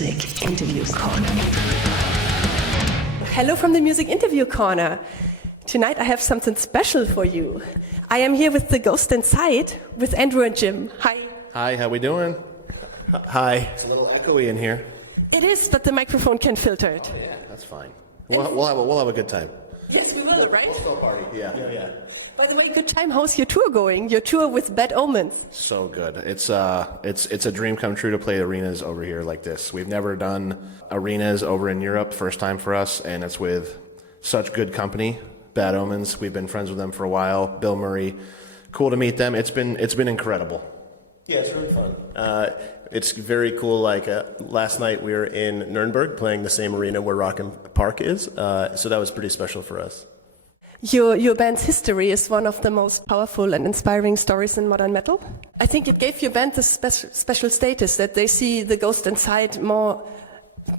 Music Interview Corner. Hello from the Music Interview Corner. Tonight I have something special for you. I am here with the Ghost Inside with Andrew and Jim. Hi. Hi, how we doing? Hi. It's a little echoey in here. It is, but the microphone can filter it. Oh, yeah, that's fine. We'll have a good time. Yes, we will, right? We'll still party. Yeah. By the way, good time. How's your tour going? Your tour with Bad Omens. So good. It's a dream come true to play arenas over here like this. We've never done arenas over in Europe, first time for us, and it's with such good company. Bad Omens. We've been friends with them for a while. Bill Murray. Cool to meet them. It's been incredible. Yeah, it's really fun. It's very cool. Like last night we were in Nuremberg playing the same arena where Rock and Park is. So that was pretty special for us. Your band's history is one of the most powerful and inspiring stories in modern metal. I think it gave your band this special status that they see the Ghost Inside more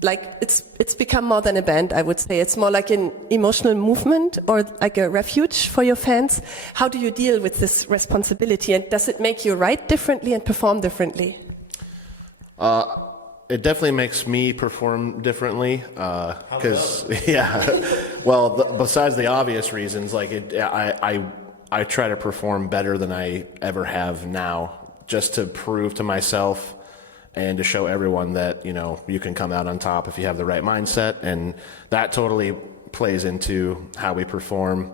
like it's become more than a band, I would say. It's more like an emotional movement or like a refuge for your fans. How do you deal with this responsibility, and does it make you write differently and perform differently? It definitely makes me perform differently because besides the obvious reasons, like I try to perform better than I ever have now, just to prove to myself and to show everyone that you can come out on top if you have the right mindset, and that totally plays into how we perform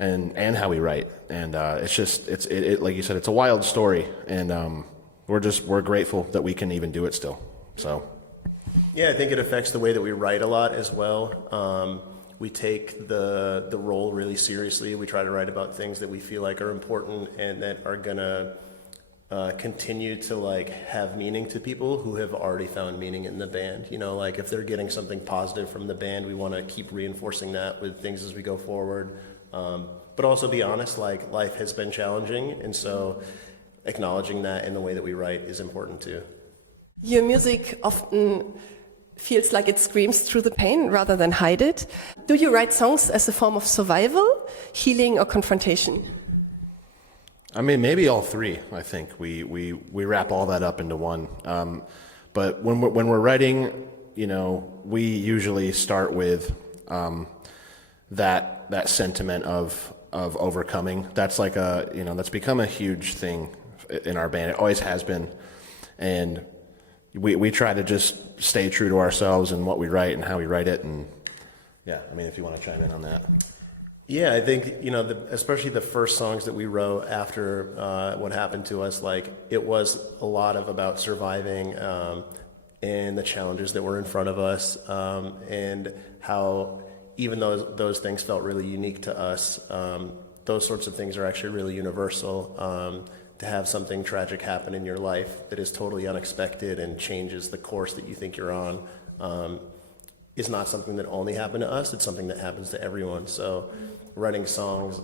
and how we write. And it's like you said, it's a wild story, and we're grateful that we can even do it still. So, yeah, I think it affects the way that we write a lot as well. We take the role really seriously. We try to write about things that we feel like are important and that are gonna continue to like have meaning to people who have already found meaning in the band. Like if they're getting something positive from the band, we want to keep reinforcing that with things as we go forward. But also be honest, like life has been challenging, and so acknowledging that in the way that we write is important too. Your music often feels like it screams through the pain rather than hide it. Do you write songs as a form of survival, healing, or confrontation? I mean, maybe all three. I think we wrap all that up into one. But when we're writing, we usually start with that sentiment of overcoming. That's like that's become a huge thing in our band. It always has been, and we try to just stay true to ourselves and what we write and how we write it. And yeah, I mean, if you want to chime in on that. Yeah, I think, especially the first songs that we wrote after what happened to us, like it was a lot about surviving and the challenges that were in front of us, and how even though those things felt really unique to us, those sorts of things are actually really universal. To have something tragic happen in your life that is totally unexpected and changes the course that you think you're on is not something that only happened to us. It's something that happens to everyone. So writing songs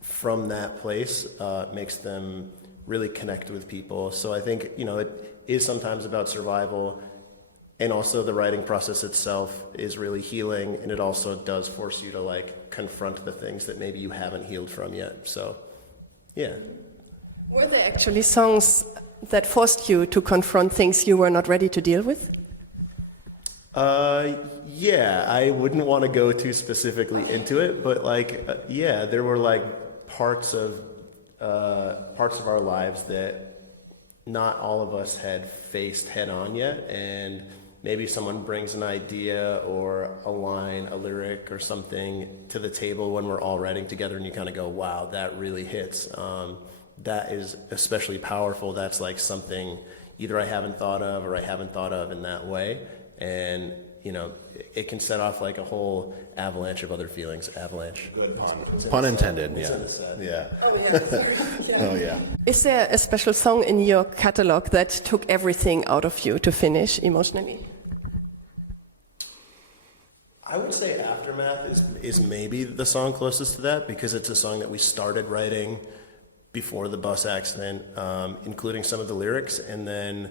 from that place makes them really connect with people. So I think, it is sometimes about survival, and also the writing process itself is really healing, and it also does force you to like confront the things that maybe you haven't healed from yet. So, yeah. Were there actually songs that forced you to confront things you were not ready to deal with? Yeah, I wouldn't want to go too specifically into it, but there were like parts of our lives that not all of us had faced head on yet, and maybe someone brings an idea or a line, a lyric or something to the table when we're all writing together, and you kind of go, wow, that really hits. That is especially powerful. That's like something either I haven't thought of or I haven't thought of in that way. And, it can set off like a whole avalanche of other feelings. Avalanche. Good pun. Pun intended, yeah. Yeah. Oh, yeah. Oh, yeah. Is there a special song in your catalog that took everything out of you to finish emotionally? I would say Aftermath is maybe the song closest to that, because it's a song that we started writing before the bus accident, including some of the lyrics, and then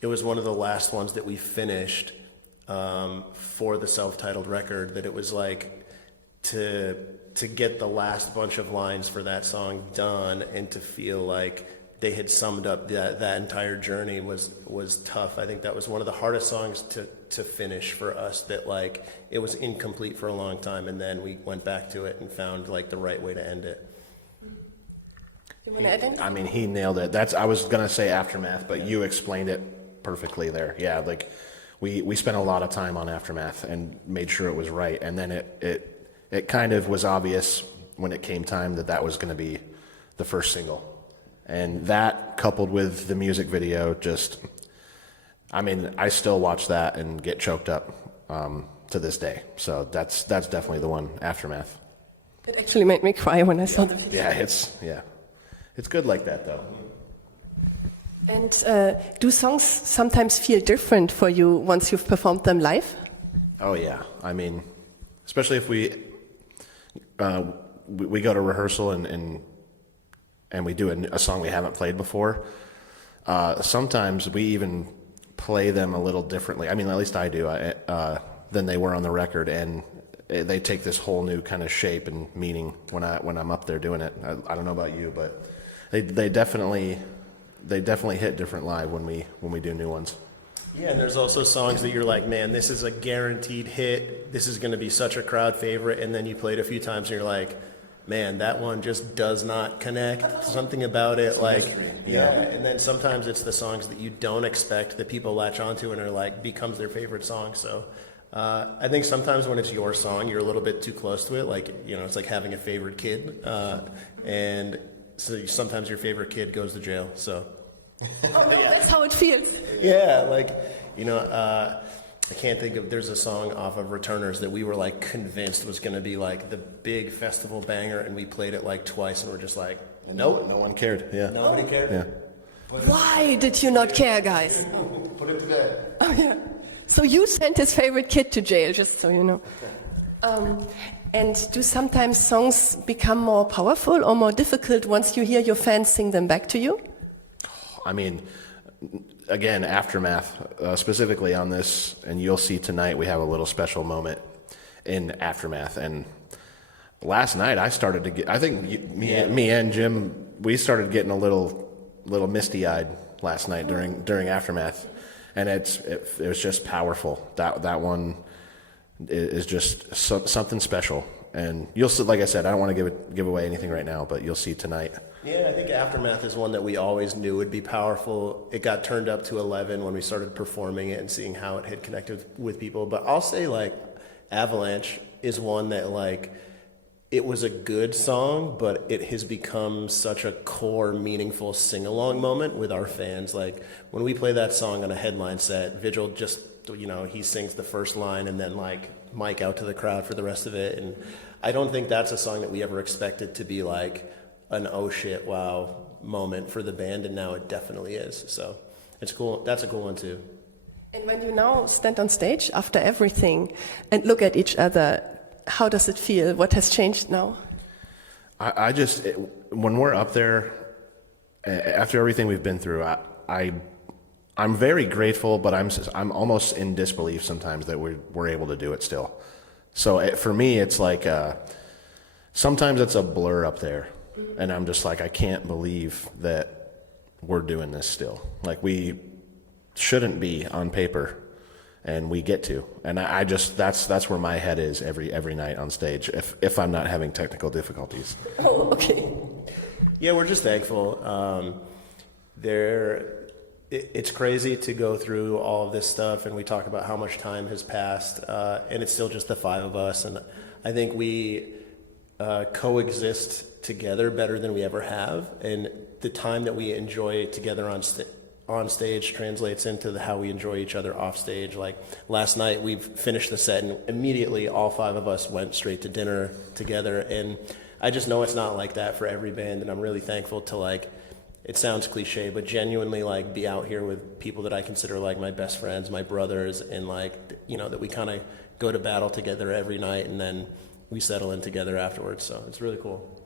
it was one of the last ones that we finished for the self-titled record, that it was like to get the last bunch of lines for that song done and to feel like they had summed up that entire journey was tough. I think that was one of the hardest songs to finish for us, that like it was incomplete for a long time, and then we went back to it and found like the right way to end it. You want to add anything? I mean, he nailed it. I was gonna say Aftermath, but you explained it perfectly there. Yeah, like we spent a lot of time on Aftermath and made sure it was right, and then it kind of was obvious when it came time that was going to be the first single, and that coupled with the music video, just, I mean, I still watch that and get choked up to this day. So that's definitely the one, Aftermath. It actually made me cry when I saw the video. Yeah, it's good like that though. And do songs sometimes feel different for you once you've performed them live? Oh yeah, I mean, especially if we go to rehearsal and we do a song we haven't played before. Sometimes we even play them a little differently. I mean, at least I do, than they were on the record, and they take this whole new kind of shape and meaning when I'm up there doing it. I don't know about you, but they definitely hit different live when we do new ones. Yeah, and there's also songs that you're like, man, this is a guaranteed hit. This is going to be such a crowd favorite. And then you play it a few times and you're like, man, that one just does not connect. Something about it, like, yeah. And then sometimes it's the songs that you don't expect that people latch onto and are like, becomes their favorite song. So I think sometimes when it's your song, you're a little bit too close to it. Like, you know, it's like having a favorite kid. And so sometimes your favorite kid goes to jail, so. Oh, no, that's how it feels. Yeah, like, you know, I can't think of, there's a song off of Returners that we were like convinced was going to be like the big festival banger, and we played it like twice and we're just like, nope. No one cared, yeah. Nobody cared? Yeah. Why did you not care, guys? Put it to bed. Oh, yeah. So you sent his favorite kid to jail, just so you know. And do sometimes songs become more powerful or more difficult once you hear your fans sing them back to you? I mean, again, Aftermath, specifically on this, and you'll see tonight we have a little special moment in Aftermath. And last night I started to get, I think me and Jim, we started getting a little misty-eyed last night during Aftermath. And it was just powerful. That one is just something special. And you'll see, like I said, I don't want to give away anything right now, but you'll see tonight. Yeah, I think Aftermath is one that we always knew would be powerful. It got turned up to 11 when we started performing it and seeing how it had connected with people. But I'll say, like, Avalanche is one that, like, it was a good song, but it has become such a core, meaningful sing-along moment with our fans. Like, when we play that song on a headline set, Vigil just, you know, he sings the first line and then, like, mic out to the crowd for the rest of it. And I don't think that's a song that we ever expected to be, like, an oh shit, wow moment for the band, and now it definitely is. So it's cool. That's a cool one too. And when you now stand on stage after everything and look at each other, how does it feel? What has changed now? I just, when we're up there, after everything we've been through, I'm very grateful, but I'm almost in disbelief sometimes that we're able to do it still. So for me, it's like sometimes it's a blur up there. And I'm just like, I can't believe that we're doing this still. Like, we shouldn't be on paper, and we get to. And I just, that's where my head is every night on stage, if I'm not having technical difficulties. Oh, okay. Yeah, we're just thankful. It's crazy to go through all of this stuff, and we talk about how much time has passed, and it's still just the five of us. And I think we coexist together better than we ever have, and the time that we enjoy together on stage translates into how we enjoy each other off stage. Like last night, we finished the set, and immediately all five of us went straight to dinner together. And I just know it's not like that for every band, and I'm really thankful to, like, it sounds cliche, but genuinely, like, be out here with people that I consider like my best friends, my brothers, and, like, you know, that we kind of go to battle together every night, and then we settle in together afterwards. So it's really cool.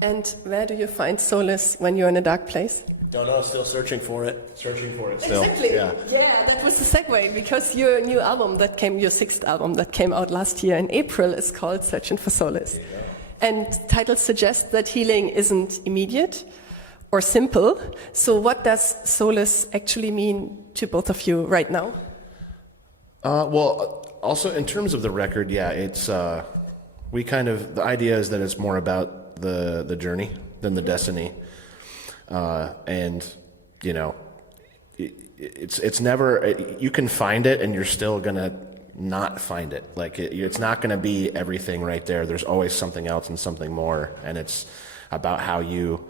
And where do you find solace when you're in a dark place? Don't know, still searching for it. Searching for it still. Exactly. Yeah, that was the segue, because your new album your sixth album that came out last year in April is called Searching for Solace. Yeah. And titles suggest that healing isn't immediate. or simple. So what does Solace actually mean to both of you right now? Well, also in terms of the record, yeah, it's the idea is that it's more about the journey than the destiny, and you know, it's never, you can find it and you're still gonna not find it. Like it's not gonna be everything right there. There's always something else and something more, and it's about how you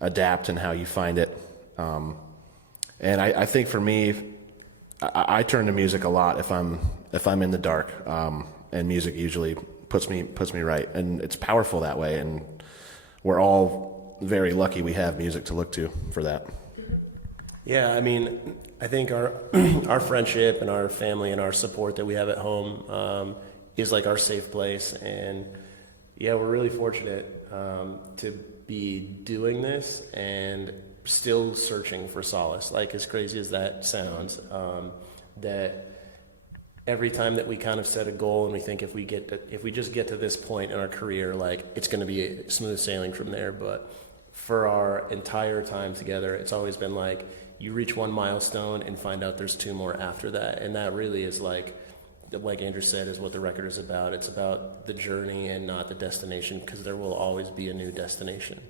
adapt and how you find it. And I think for me, I turn to music a lot if I'm in the dark, and music usually puts me right, and it's powerful that way. And we're all very lucky we have music to look to for that. Yeah, I mean, I think our our friendship and our family and our support that we have at home is like our safe place. And yeah, we're really fortunate to be doing this and still searching for solace. Like, as crazy as that sounds, that every time that we kind of set a goal and we think if we just get to this point in our career, like it's going to be smooth sailing from there. But for our entire time together, it's always been like, you reach one milestone and find out there's two more after that. And that really is like Andrew said, is what the record is about. It's about the journey and not the destination, because there will always be a new destination.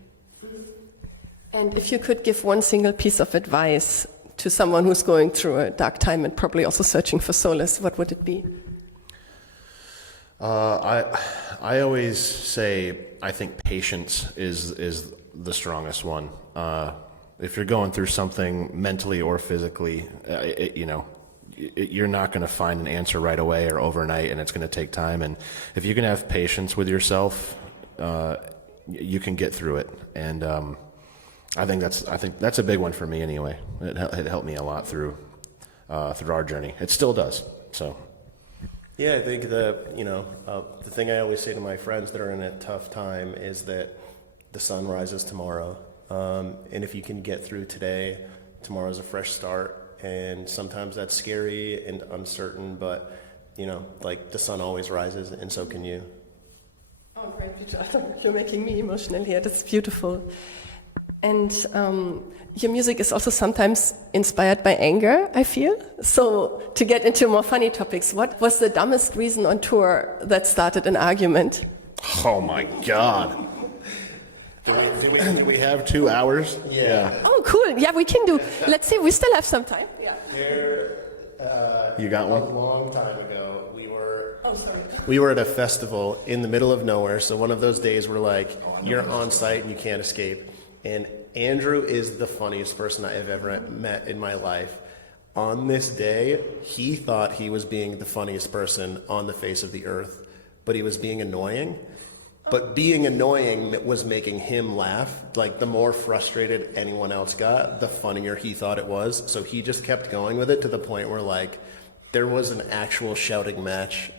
And if you could give one single piece of advice to someone who's going through a dark time and probably also searching for solace, what would it be? I always say I think patience is the strongest one. If you're going through something mentally or physically, you're not going to find an answer right away or overnight, and it's going to take time. And if you can have patience with yourself, you can get through it. And I think that's a big one for me anyway. It helped me a lot through our journey. It still does. So. Yeah, I think the thing I always say to my friends that are in a tough time is that the sun rises tomorrow. And if you can get through today, tomorrow's a fresh start. And sometimes that's scary and uncertain, but like the sun always rises, and so can you. Oh, great, Peter. You're making me emotional here. That's beautiful. And your music is also sometimes inspired by anger, I feel. So to get into more funny topics, what was the dumbest reason on tour that started an argument? Oh my God. Do we have 2 hours? Yeah. Oh, cool. Yeah, we can do. Let's see. We still have some time. Yeah. You got one? A long time ago, we were at a festival in the middle of nowhere. So one of those days where like you're on site and you can't escape. And Andrew is the funniest person I have ever met in my life. On this day, he thought he was being the funniest person on the face of the earth, but he was being annoying. But being annoying was making him laugh. Like, the more frustrated anyone else got, the funnier he thought it was. So he just kept going with it to the point where, like, there was an actual shouting match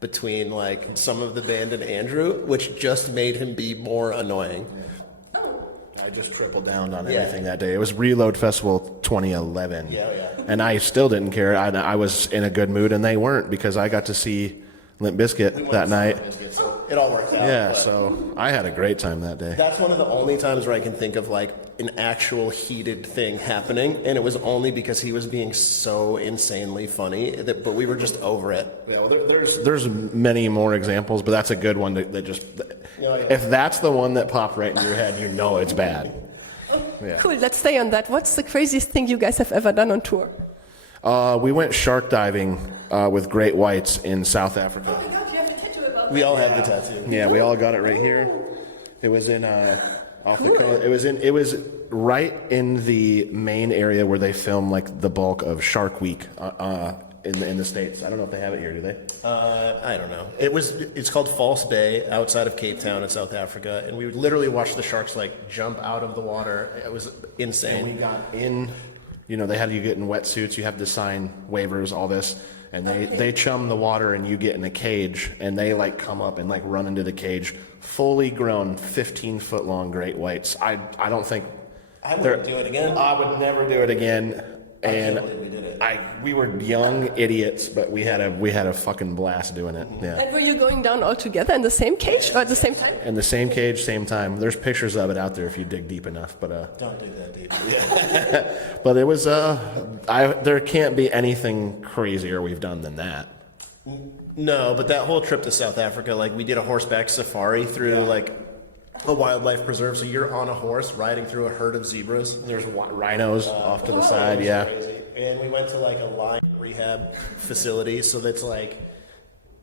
between, like, some of the band and Andrew, which just made him be more annoying. I just tripled down on everything that day. It was Reload Festival 2011. Yeah. And I still didn't care. I was in a good mood, and they weren't, because I got to see Limp Bizkit that night. So it all worked out. Yeah, so I had a great time that day. That's one of the only times where I can think of like an actual heated thing happening, and it was only because he was being so insanely funny but we were just over it. Yeah, well, there's many more examples, but that's a good one that just, if that's the one that popped right in your head, you know it's bad. Yeah. Cool. Let's stay on that. What's the craziest thing you guys have ever done on tour? We went shark diving with great whites in South Africa. Oh my God, you have a tattoo about We all have the tattoo. Yeah, we all got it right here. It was in off the coast. It was right in the main area where they film like the bulk of Shark Week in the States. I don't know if they have it here, do they? I don't know. It's called False Bay outside of Cape Town in South Africa, and we would literally watch the sharks like jump out of the water. It was insane. And we got in, they had you get in wetsuits, you have to sign waivers, all this, and they chum the water and you get in a cage, and they like come up and like run into the cage, fully grown 15-foot long great whites. I don't think I wouldn't do it again. I would never do it again. And believe we did it. we were young idiots, but we had a fucking blast doing it. Yeah. And were you going down all together in the same cage or at the same time? In the same cage, same time. There's pictures of it out there if you dig deep enough. But Don't dig that deep. but it was there can't be anything crazier we've done than that. No, but that whole trip to South Africa, like we did a horseback safari through like a wildlife preserve. So you're on a horse riding through a herd of zebras. There's rhinos off to the side. Yeah. Crazy. And we went to like a lion rehab facility. So that's like,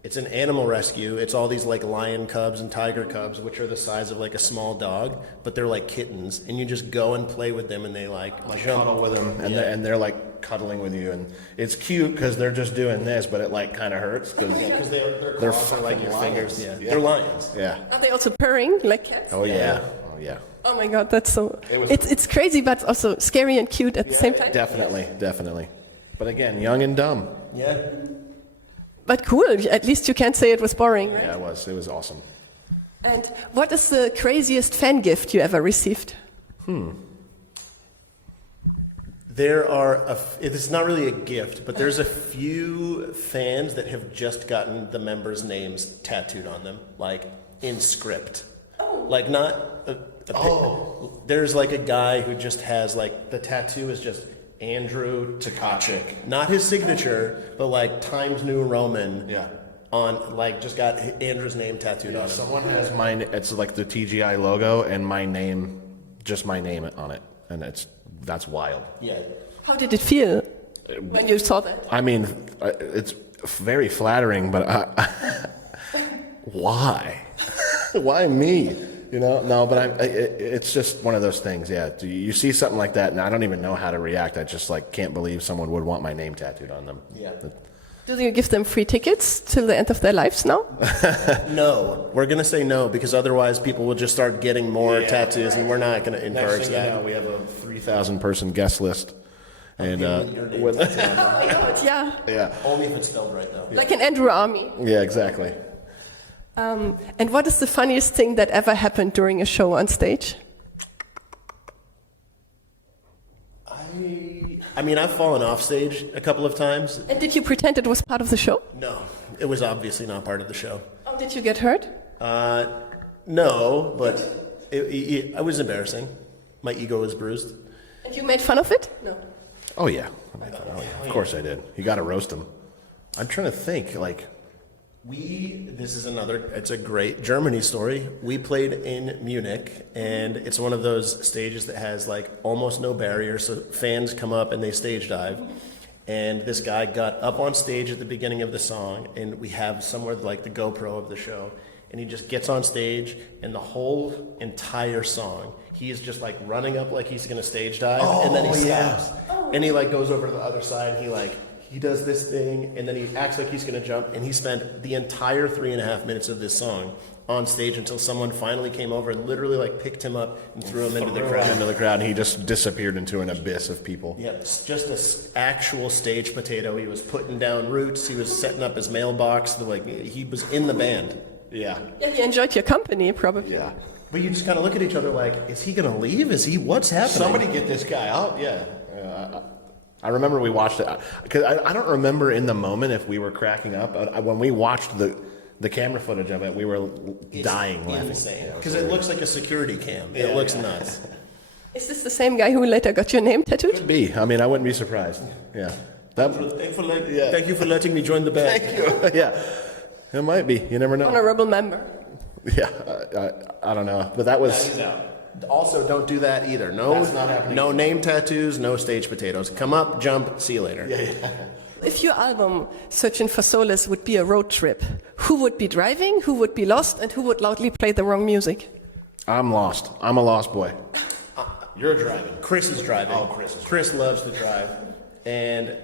it's an animal rescue. It's all these like lion cubs and tiger cubs, which are the size of like a small dog, but they're like kittens. And you just go and play with them and they like jump. Cuddle with them, and they're like cuddling with you, and it's cute because they're just doing this, but it like kind of hurts because They're like your fingers. Yeah. They're lions. Yeah. Are they also purring like cats? Oh yeah. Oh yeah. Oh my God, that's so. It's crazy, but also scary and cute at the same time. Definitely. But again, young and dumb. Yeah. But cool. At least you can't say it was boring, right? Yeah, it was. It was awesome. And what is the craziest fan gift you ever received? There are, it's not really a gift, but there's a few fans that have just gotten the members' names tattooed on them, like in script. Like not, there's like a guy who just has like, the tattoo is just Andrew Tkaczyk. Not his signature, but like Times New Roman. Yeah. On, like, just got Andrew's name tattooed on him. Someone has mine. It's like the TGI logo and my name, just my name on it, and that's wild. Yeah. How did it feel when you saw that? I mean, it's very flattering, but why? Why me? You know? No, but it's just one of those things. Yeah, you see something like that, and I don't even know how to react. I just like can't believe someone would want my name tattooed on them. Yeah. Do you give them free tickets till the end of their lives now? No, we're gonna say no because otherwise people will just start getting more tattoos, and we're not gonna encourage that. You know, we have a 3,000 person guest list, and Oh my God, yeah. yeah, Only if it's spelled right though. Like an Andrew Army. yeah, exactly. And what is the funniest thing that ever happened during a show on stage? I mean, I've fallen off stage a couple of times. And did you pretend it was part of the show? No, it was obviously not part of the show. Oh, did you get hurt? No, but it was embarrassing. My ego was bruised. And you made fun of it? No. Oh yeah, of course I did. You got to roast them. I'm trying to think. Like, it's a great Germany story. We played in Munich, and it's one of those stages that has like almost no barrier, so fans come up and they stage dive. And this guy got up on stage at the beginning of the song, and we have somewhere like the GoPro of the show, and he just gets on stage, and the whole entire song, he is just like running up like he's gonna stage dive, and then he stops, and he like goes over to the other side, and he does this thing, and then he acts like he's going to jump, and he spent the entire 3.5 minutes of this song on stage until someone finally came over and literally like picked him up and threw him into the crowd. And he just disappeared into an abyss of people. Yeah, it's just an actual stage potato. He was putting down roots. He was setting up his mailbox. He was in the band. Yeah. Yeah, he enjoyed your company, probably. Yeah. But you just kind of look at each other like, is he going to leave? What's happening? Somebody get this guy out. Yeah. I remember we watched it because I don't remember in the moment if we were cracking up. When we watched the camera footage of it, we were dying laughing. Insane because it looks like a security cam. It looks nuts. Is this the same guy who later got your name tattooed? Could be. I mean, I wouldn't be surprised. Yeah. Thank you for letting me join the band. Thank you. Yeah. It might be. You never know. Honorable member. Yeah. I don't know, but that was. Also, don't do that either. No, That's not happening. No name tattoos, no stage potatoes. Come up, jump, see you later. Yeah. If your album, Searching for Solace, would be a road trip, who would be driving, who would be lost, and who would loudly play the wrong music? I'm lost. I'm a lost boy. You're driving. Chris is driving. Oh, Chris loves to drive. And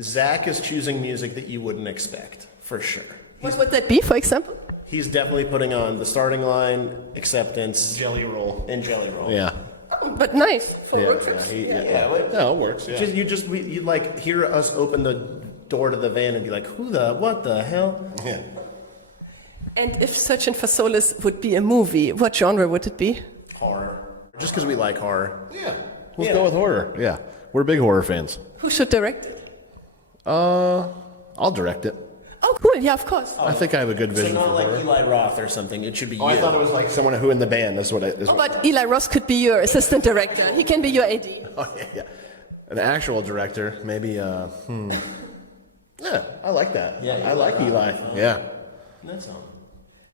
Zach is choosing music that you wouldn't expect, for sure. What would that be, for example? He's definitely putting on The Starting Line, Acceptance, Jelly Roll. and Jelly Roll. Yeah. But nice for road trips. No, it works. Yeah. You like hear us open the door to the van and be like, what the hell? Yeah. And if Searching for Solace would be a movie, what genre would it be? Horror. Just because we like horror. Yeah. Let's go with horror. Yeah. We're big horror fans. Who should direct it? I'll direct it. Oh, cool. Yeah, of course. I think I have a good So vision for not like horror. Eli Roth or something. It should be you. I thought it was like someone who in the band is what I. Is Oh, what, but Eli Ross could be your assistant director. He can be your AD. oh yeah. An actual director, maybe. Yeah, I like that. Yeah, I like Eli. Yeah. That's all.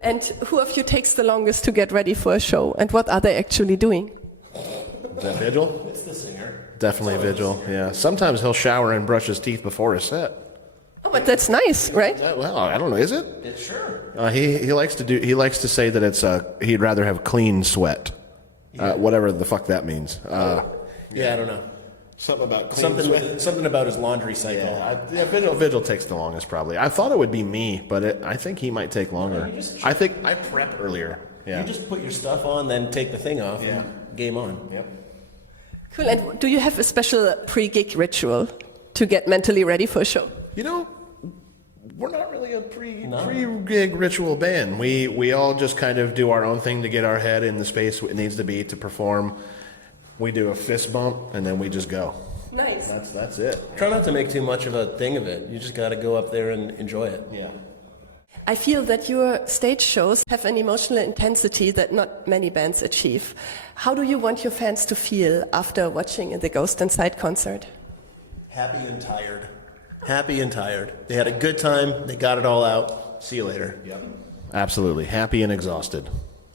And who of you takes the longest to get ready for a show? And what are they actually doing? Is that Vigil? It's the singer. Definitely Vigil. Yeah. Sometimes he'll shower and brush his teeth before his set. Oh, but that's nice, right? Well, I don't know. Is it? It's sure. He likes to do. He likes to say that it's he'd rather have clean sweat, whatever the fuck that means. Yeah, I don't know. Something about clean sweat. Something about his laundry cycle. Vigil takes the longest probably. I thought it would be me, but I think he might take longer. I think I prep earlier. Yeah. You just put your stuff on, then take the thing off. Yeah. And game on. Yep. Cool. And do you have a special pre-gig ritual to get mentally ready for a show? You know, we're not really a pre-gig ritual band. We all just kind of do our own thing to get our head in the space it needs to be to perform. We do a fist bump and then we just go. Nice. That's it. Try not to make too much of a thing of it. You just got to go up there and enjoy it. Yeah. I feel that your stage shows have an emotional intensity that not many bands achieve. How do you want your fans to feel after watching the Ghost Inside concert? Happy and tired. Happy and tired. They had a good time. They got it all out. See you later. Yep. Absolutely. Happy and exhausted.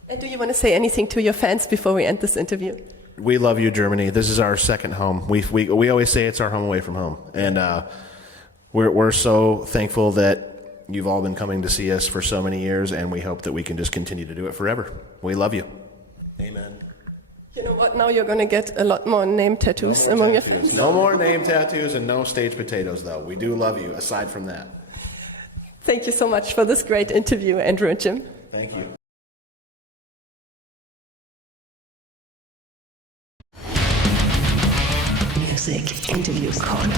And do you want to say anything to your fans before we end this interview? We love you, Germany. This is our second home. We always say it's our home away from home. And we're so thankful that you've all been coming to see us for so many years, and we hope that we can just continue to do it forever. We love you. Amen. You know what? Now you're going to get a lot more name tattoos among your fans. No more name tattoos and no stage potatoes, though. We do love you, aside from that. Thank you so much for this great interview, Andrew and Jim. Thank you. Music Interviews Corner.